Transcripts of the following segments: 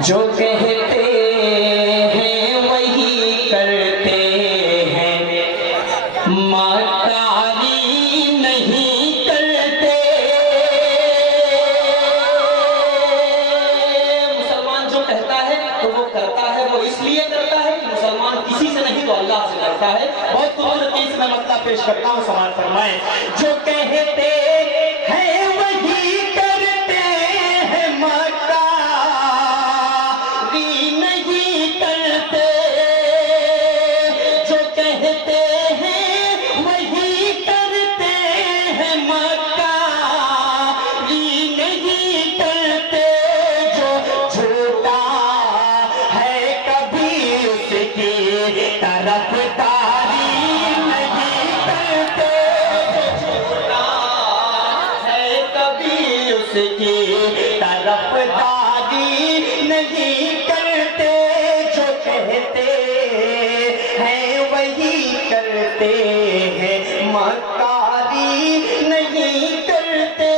جو کہتے ہیں وہی کرتے ہیں، مکاری نہیں کرتے۔ مسلمان جو کہتا ہے تو وہ کرتا ہے، وہ اس لیے کرتا ہے کہ مسلمان کسی سے نہیں تو اللہ سے کرتا ہے۔ بہت خوبصورت چیز میں مطلب پیش کرتا ہوں، سماعت فرمائیں۔ جو کہتے ہیں وہی کرتے ہیں، مکاری نہیں کرتے۔ جو کہتے ہیں وہی کرتے ہیں، مکاری نہیں کرتے۔ جو جھوٹا ہے کبھی اس کی طرفداری نہیں کرتے۔ جو جھوٹا ہے کبھی اس کی طرفداری نہیں کرتے۔ جو کہتے ہیں وہی کرتے ہیں، مکاری نہیں کرتے۔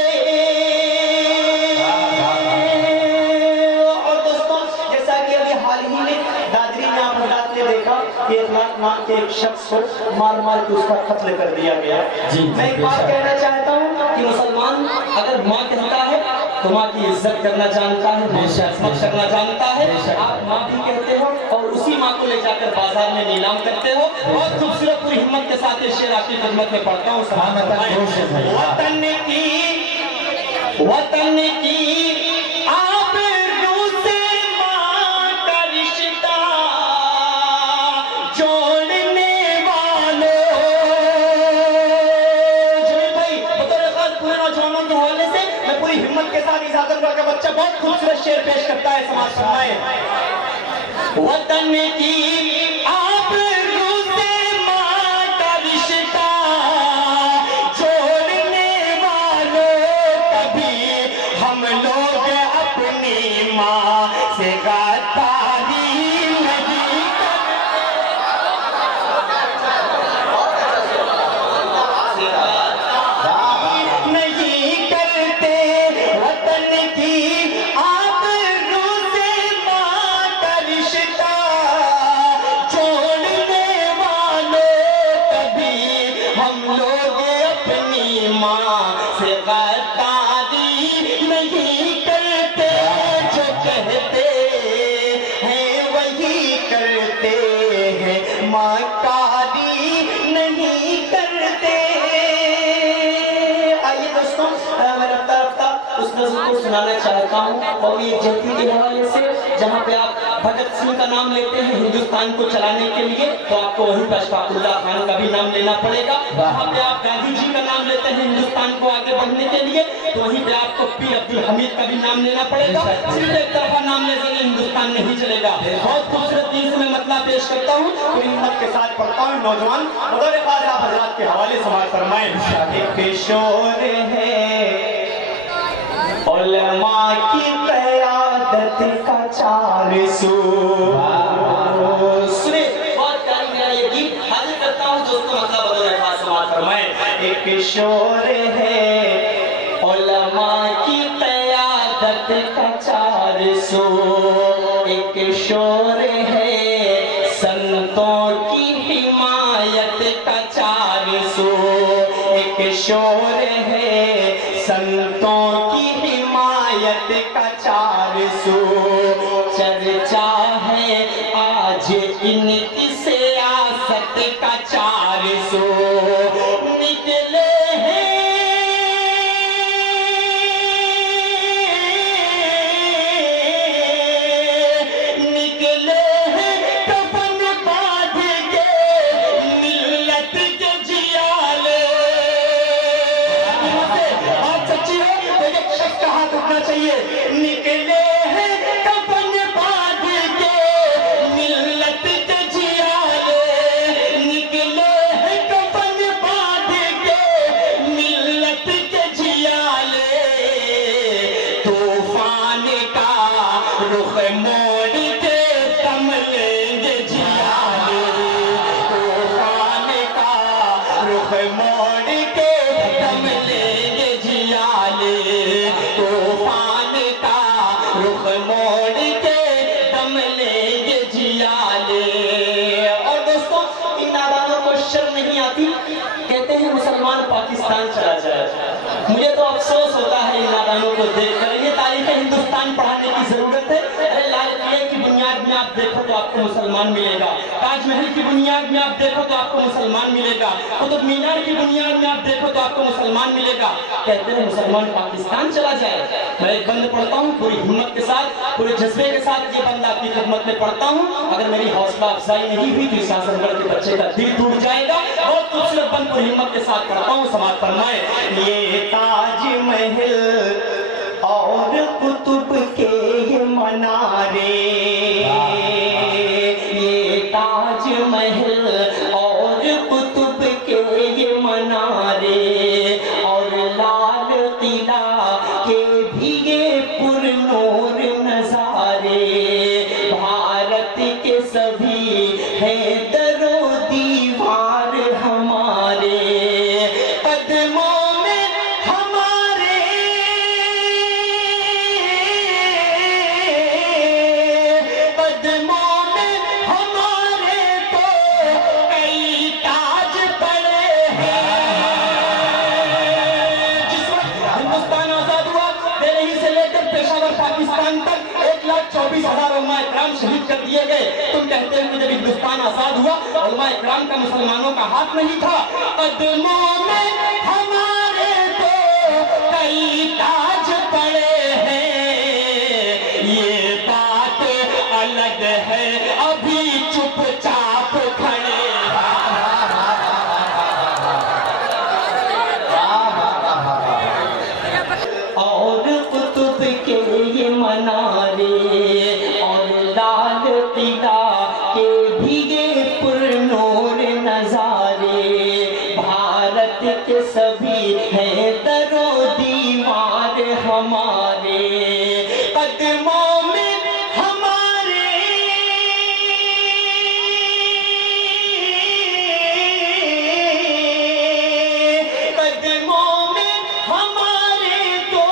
اور دوستوں، جیسا کہ ابھی حال ہی میں دادری میں آپ حضرات نے دیکھا کہ ماں کے ایک شخص کو مار مار کے اس کا قتل کر دیا گیا۔ میں ایک بات کہنا چاہتا ہوں کہ مسلمان اگر ماں کہتا ہے تو ماں کی عزت کرنا جانتا ہے، ماں کی عظمت کرنا جانتا ہے۔ آپ ماں بھی کہتے ہو اور اسی ماں کو لے جا کر بازار میں نیلام کرتے ہو۔ بہت خوبصورت پوری ہمت کے ساتھ یہ شعر آپ کی خدمت میں پڑھتا ہوں۔ وطن کی آبرو سے ماں کا رشتہ جوڑنے والوں۔ جمیل بھائی بطور خاص پورے نوجوانوں کے حوالے سے میں پوری ہمت کے ساتھ اجازت کر کے بچہ بہت خوبصورت شعر پیش کرتا ہے، سماعت فرمائیں۔ وطن کی آبرو سے ماں کا رشتہ جوڑنے والوں، کبھی ہم لوگ اپنی ماں سے غداری نہیں کرتے۔ وطن کی آبرو سے ماں کا رشتہ جوڑنے والوں، کبھی ہم لوگ اپنی ماں سے غداری نہیں کرتے۔ جو کہتے ہیں وہی کرتے ہیں، مکاری نہیں کرتے۔ آئیے دوستوں، میں رفتہ رفتہ اس نظم کو سنانا چاہتا ہوں، اور یہ جہتی کے حوالے سے جہاں پہ آپ بھگت سنگھ کا نام لیتے ہیں ہندوستان کو چلانے کے لیے تو آپ کو وہیں پہ اشفاق اللہ خان کا بھی نام لینا پڑے گا۔ جہاں پہ آپ گاندھی جی کا نام لیتے ہیں ہندوستان کو آگے بڑھنے کے لیے تو وہیں پہ آپ کو پیر عبدالحمید کا بھی نام لینا پڑے گا۔ صرف ایک طرفہ نام لے کر ہندوستان نہیں چلے گا۔ بہت خوبصورت چیز میں مطلب پیش کرتا ہوں، پوری ہمت کے ساتھ پڑھتا ہوں۔ نوجوان بطور خاص آپ حضرات کے حوالے سماعت فرمائیں۔ ایک شور ہے علماء کی قیادت کا 400۔ سنیں بہت پیاری میرا یہ گیت حاضر کرتا ہوں دوستوں، مطلب بطور خاص سماعت فرمائیں۔ ایک شور ہے علماء کی قیادت کا 400، ایک شور ہے سنتوں کی حمایت کا 400، ایک شور ہے سنتوں کی حمایت کا 400۔ چرچا ہے آج ان کی سیاست کا 400، نکلے ہیں کفن باندھ کے ملت کے جیالے۔ بات سچی ہے تو ایک شخص کا ہاتھ اٹھنا چاہیے۔ نکلے ہیں کفن باندھ کے ملت کے جیالے، نکلے ہیں کفن باندھ کے ملت کے جیالے۔ طوفان کا رخ موڑ کے دم لیں گے جیالے، طوفان کا رخ موڑ کے دم لیں گے جیالے، طوفان کا रुख मोड़ के दम लेंगे जिया ले। और दोस्तों, इन नादानों को शर्म नहीं आती, कहते हैं मुसलमान पाकिस्तान चला जाए। मुझे तो अफसोस होता है इन नादानों को देखकर। ये तारीख हिंदुस्तान पढ़ाने की जरूरत है। अरे लाल किले की बुनियाद में आप देखो तो आपको मुसलमान मिलेगा, ताजमहल की बुनियाद में आप देखो तो आपको मुसलमान मिलेगा, कुतुब मीनार की बुनियाद में आप देखो तो आपको मुसलमान मिलेगा। कहते हैं मुसलमान पाकिस्तान चला जाए। मैं एक बंद पढ़ता हूँ पूरी हिम्मत के साथ, पूरे जज्बे के साथ ये बंद आपकी खिदमत में पढ़ता हूँ। अगर मेरी हौसला अफजाई नहीं हुई तो इस आजमगढ़ के बच्चे का दिल टूट जाएगा। बहुत खूबसूरत बंद पूरी हिम्मत के साथ पढ़ता हूँ, समाज फरमाए। ये ताजमहल और कुतुब के ये मनारे, ये ताजमहल और कुतुब के ये मनारे, और लाल किला के भी ये पुरनूर नजारे, भारत के सभी हैं दरो दीवार हमारे, कदमों में हमारे, कदमों में हमारे तो कई ताज पड़े हैं। जिस वक्त हिंदुस्तान आजाद हुआ, दिल्ली से लेकर पेशावर पाकिस्तान तक 1,24,000 उलमा इकराम शहीद कर दिए गए। तुम कहते हो कि जब हिंदुस्तान आजाद हुआ उलमा इकराम का मुसलमानों का हाथ नहीं था। कदमों में हमारे तो कई ताज पड़े हैं, ये बात अलग है अभी चुपचाप खड़े। और कुतुब के ये मनारे, और लाल किला के भीगे पुरनूर नजारे, भारत के सभी हैं दरो दीवार हमारे, कदमों में हमारे, कदमों में हमारे तो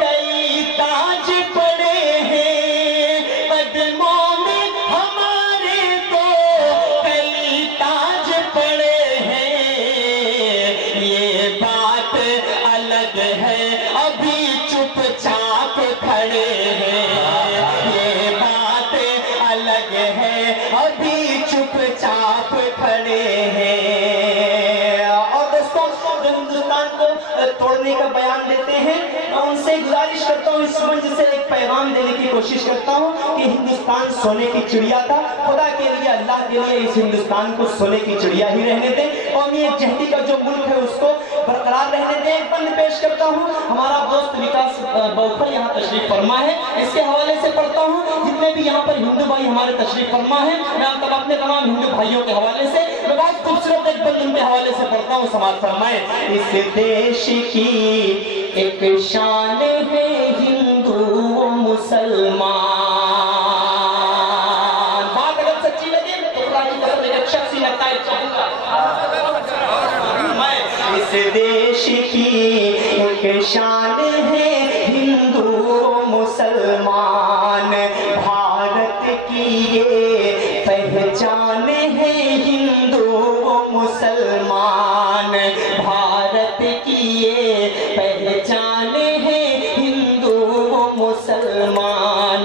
कई ताज पड़े हैं, कदमों में हमारे तो कई ताज पड़े हैं, ये बात अलग है अभी चुपचाप खड़े हैं, ये बात अलग है अभी चुपचाप खड़े हैं। और दोस्तों, जो हिंदुस्तान को तोड़ने का बयान देते हैं, मैं उनसे गुजारिश करता हूँ, इस मंच से एक पैगाम देने की कोशिश करता हूँ कि हिंदुस्तान सोने की चिड़िया था। खुदा के लिए, अल्लाह के लिए इस हिंदुस्तान को सोने की चिड़िया ही रहने दें। कौमी यकजहती का जो मुल्क है उसको बरकरार रहने दें। एक बंद पेश करता हूँ, हमारा दोस्त विकास बौखर यहाँ तशरीफ फरमा है, इसके हवाले से पढ़ता हूँ। जितने भी यहाँ पर हिंदू भाई हमारे तशरीफ फरमा है, मैं आप तब अपने तमाम हिंदू भाइयों के हवाले से मैं बहुत खूबसूरत एक बंद उनके हवाले से पढ़ता हूँ, समाज फरमाए। इस देश की एक शान है हिंदू व मुसलमान। बात अगर सच्ची लगे तो खुदा की कसम एक शख्सी नताइज चाहूंगा। मैं इस देश की एक शान है हिंदू व मुसलमान, भारत की ये पहचान है हिंदू व मुसलमान, भारत की ये पहचान है हिंदू व मुसलमान,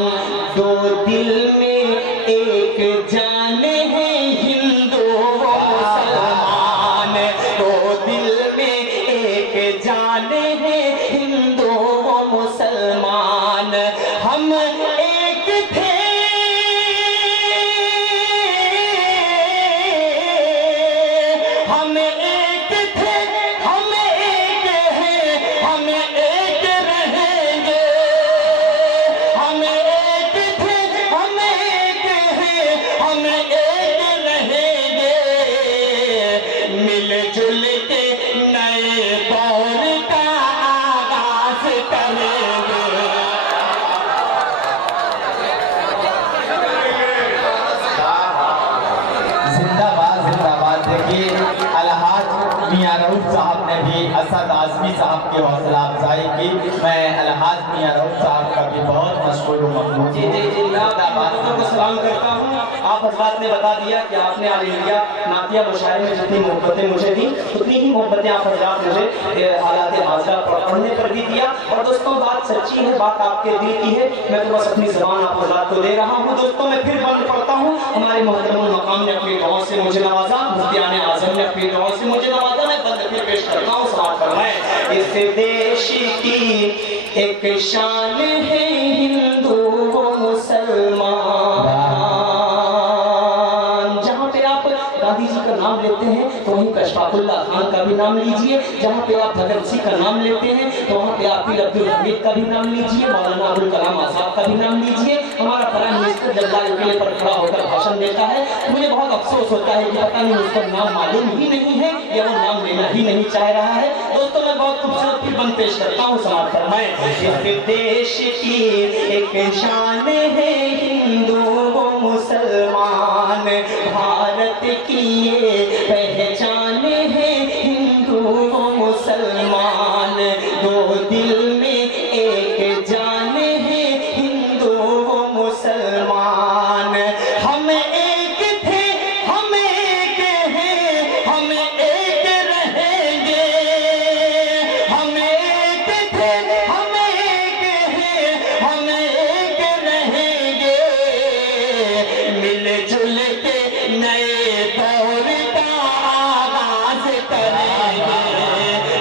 दो दिल में एक जान है हिंदू व मुसलमान, दो दिल में एक जान है हिंदू व मुसलमान, हम एक थे हम एक थे, हम एक हैं, हम एक रहेंगे, हम एक थे, हम एक हैं, हम एक रहेंगे, मिलजुल के नए दौर का आगाज करेंगे। जिंदाबाद जिंदाबाद। देखिए, अलहाज मियां रऊफ साहब ने भी असद आजमी साहब की हौसला अफजाई की। मैं अलहाज मियां रऊफ साहब का भी बहुत मशहूर मखलूक जी जी जी, मैं आप दोनों को सलाम करता हूँ। आप हजरात ने बता दिया कि आपने आल इंडिया नातिया मुशायरे में जितनी मोहब्बतें मुझे दी, उतनी ही मोहब्बतें आप हजरात मुझे हालात हाजिरा पढ़ने पर भी दिया। और दोस्तों बात सच्ची है, बात आपके दिल की है, मैं तो बस अपनी ज़बान आप हजरात को दे रहा हूँ। दोस्तों मैं फिर बंद पढ़ता हूँ। हमारे मोहतरम मकाम ने अपनी दुआओं से मुझे नवाजा, मुफ्तियान आज़म ने अपनी दुआओं से मुझे नवाजा। मैं बंद फिर पेश करता हूँ, समाअत फरमाएं। इस देश की एक शान है हिंदू व मुसलमान। जहाँ पे आप गांधी जी का नाम लेते हैं तो वहीं पे अशफाकुल्लाह खान का भी नाम लीजिए। जहाँ पे आप भगत सिंह का नाम लेते हैं तो वहाँ पे आप पीर अब्दुल हमीद का भी नाम लीजिए, मौलाना अबुल कलाम आज़ाद का भी नाम लीजिए। हमारा प्राइम मिनिस्टर जब लाल किले पर खड़ा होकर भाषण देता है मुझे बहुत अफसोस होता है कि पता नहीं उसका नाम मालूम ही नहीं है या वो नाम लेना ही नहीं चाह रहा है। दोस्तों मैं बहुत खूबसूरत फिर बंद पेश करता हूँ, समाअत फरमाएं। इस देश की एक शान है हिंदू व मुसलमान, भारत की ये पहचान है हिंदू व मुसलमान, दो दिल में एक जान है हिंदू व मुसलमान। हम एक थे, हम एक हैं, हम एक रहेंगे। हम एक थे, हम एक हैं, हम एक रहेंगे। मिलजुल के नए दौर का आगाज करेंगे।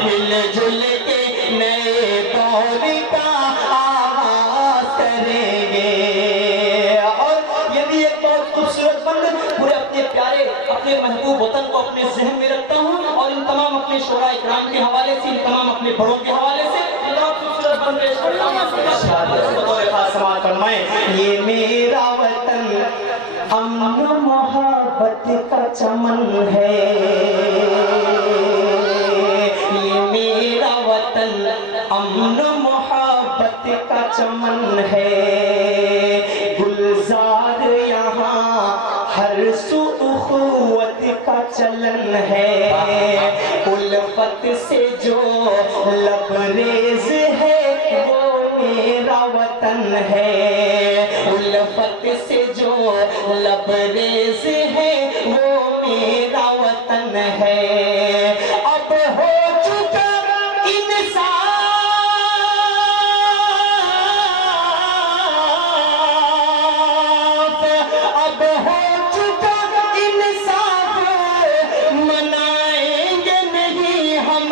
मिलजुल के नए दौर का आगाज करेंगे। और ये भी एक बहुत खूबसूरत बंद पूरे अपने प्यारे अपने महबूब वतन को अपने जहन में रखता हूँ और इन तमाम अपने शोरा इकराम के हवाले से, इन तमाम अपने बड़ों के हवाले से बहुत खूबसूरत बंद पेश करता हूँ। समाअत फरमाएं। ये मेरा वतन अमन मोहब्बत का चमन है। ये मेरा वतन अमन मोहब्बत का चमन है। गुलजार यहाँ हर सू उखुवत का चलन है। उल्फत से जो लबरेज है वो मेरा वतन है। उल्फत से जो लबरेज है वो मेरा वतन है। अब हो चुका इंसान, अब हो चुका इंसाफ, मनाएंगे नहीं हम।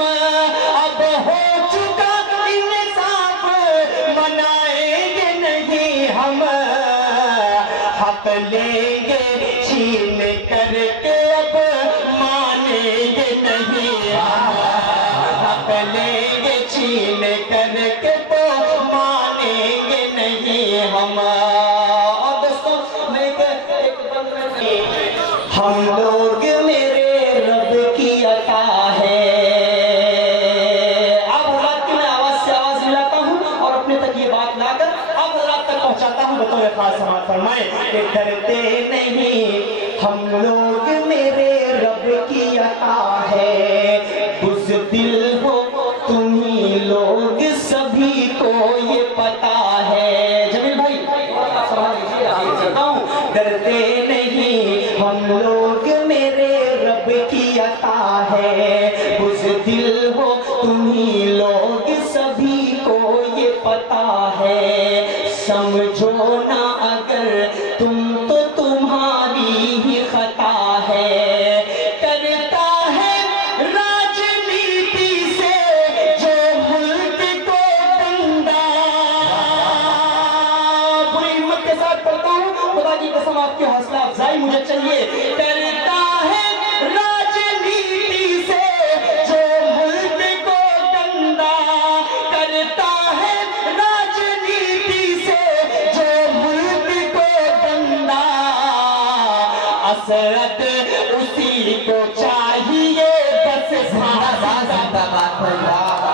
अब हो चुका इंसाफ, मनाएंगे नहीं हम। हक लेंगे छीन करके अब मानेंगे नहीं हम। हक लेंगे छीन करके तो मानेंगे नहीं हम। और दोस्तों मैं एक बंद में हम लोग मेरे रब की अता है। अब हजरात की मैं आवाज से आवाज मिलाता हूँ और अपने तक ये बात लाकर अब हजरात तक पहुँचाता हूँ। बतौर खास समाअत फरमाएं कि डरते नहीं हम लोग मेरे रब की अता है। बुज़दिल हो तुम्ही लोग सभी को ये पता है। जमील भाई सवाल लीजिए, आगे चलता हूँ। डरते नहीं हम लोग मेरे रब की अता है। बुज़दिल हो तुम्ही लोग सभी को ये पता है। समझो ना अगर तुम तो तुम्हारी ही खता है। करता है राजनीति से जो मुल्क को गंदा। पूरी हिम्मत के साथ पढ़ता हूँ, खुदा की कसम आपकी हौसला अफजाई मुझे चाहिए। करता है राजनीति से जो मुल्क को गंदा। करता है राजनीति से जो मुल्क को गंदा। असरत उसी को चाहिए बस। जिंदाबाद जिंदाबाद।